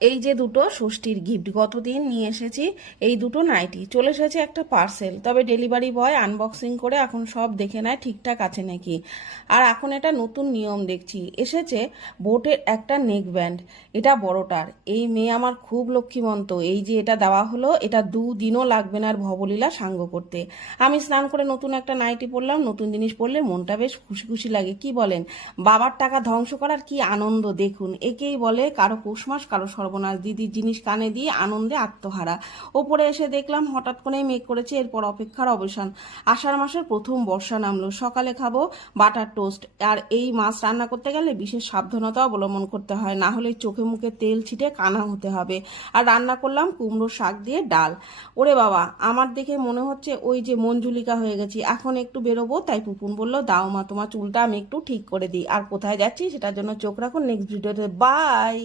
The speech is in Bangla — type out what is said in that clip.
এই যে দুটো ষষ্ঠীর গিফট গতদিন নিয়ে এসেছি, এই দুটো নাইটি চলে এসেছে একটা পার্সেল, তবে ডেলিভারি বয় আনবক্সিং করে এখন সব দেখে নেয় ঠিকঠাক আছে নাকি। আর এখন এটা নতুন নিয়ম দেখছি এসেছে, বোটের একটা নেক ব্যান্ড, এটা বড়টার। এই মেয়ে আমার খুব লক্ষ্মীমন্ত, এই যে এটা দেওয়া হলো, এটা দুদিনও লাগবে না আর ভবলীলা সাঙ্গ করতে। আমি স্নান করে নতুন একটা নাইটি পরলাম, নতুন জিনিস পরলে মনটা বেশ খুশি খুশি লাগে, কি বলেন? বাবার টাকা ধ্বংস করার কি আনন্দ দেখুন, একেই বলে কারো পৌষ মাস কারো সর্বনাশ। দিদির জিনিস কানে দিয়ে আনন্দে আত্মহারা। ওপরে এসে দেখলাম হঠাৎ করেই মেঘ করেছে, এরপর অপেক্ষার অবসান। আষাঢ় মাসের প্রথম বর্ষা নামলো। সকালে খাবো বাটার টোস্ট, আর এই মাছ রান্না করতে গেলে বিশেষ সাবধানতা অবলম্বন করতে হয়, না হলে চোখে মুখে তেল ছিটে কানা হতে হবে। আর রান্না করলাম কুমড়ো শাক দিয়ে ডাল। ওরে বাবা, আমার দেখে মনে হচ্ছে ওই যে মঞ্জুলিকা হয়ে গেছি। এখন একটু বেরোবো, তাই পুপুন বলল, দাও মা তোমার চুলটা আমি একটু ঠিক করে দিই। আর কোথায় যাচ্ছি সেটার জন্য চোখ রাখুন নেক্সট ভিডিওতে। বাই।